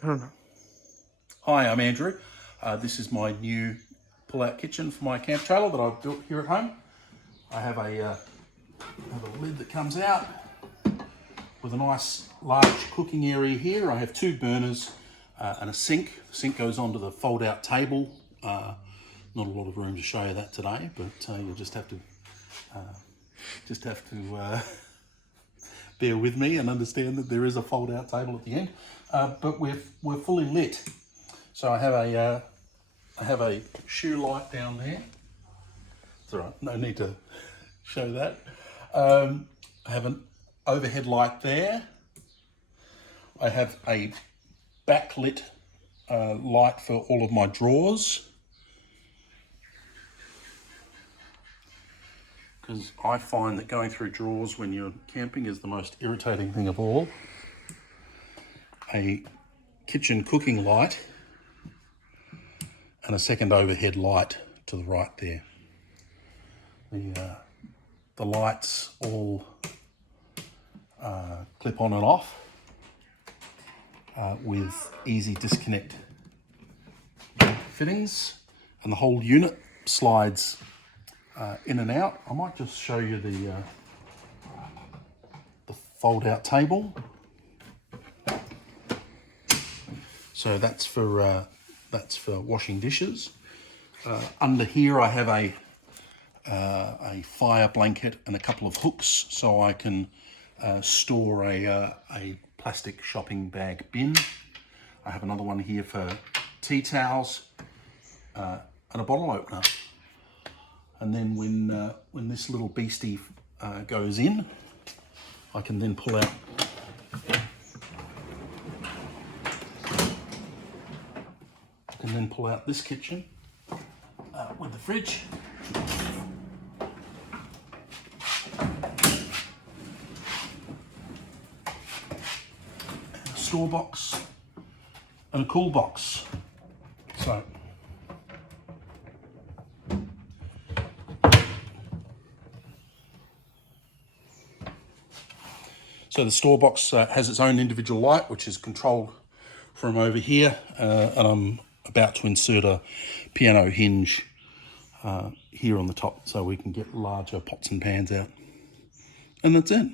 I don't know. Hi, I'm Andrew. This is my new pull-out kitchen for my camp trailer that I've built here at home. I have a lid that comes out with a nice large cooking area here. I have two burners and a sink. The sink goes onto the fold-out table. Not a lot of room to show you that today, but you'll just have to bear with me and understand that there is a fold-out table at the end. But we're fully lit. So I have a shoe light down there. It's all right, no need to show that. I have an overhead light there. I have a backlit light for all of my drawers, because I find that going through drawers when you're camping is the most irritating thing of all. A kitchen cooking light and a second overhead light to the right there. The lights all clip on and off with easy disconnect fittings, and the whole unit slides in and out. I might just show you the fold-out table. So that's for washing dishes. Under here I have a fire blanket and a couple of hooks, so I can store a plastic shopping bag bin. I have another one here for tea towels and a bottle opener. And then when this little beastie goes in, I can then pull out this kitchen with the fridge. A store box and a cool box. So the store box has its own individual light, which is controlled from over here, and I'm about to insert a piano hinge here on the top so we can get larger pots and pans out. And that's it.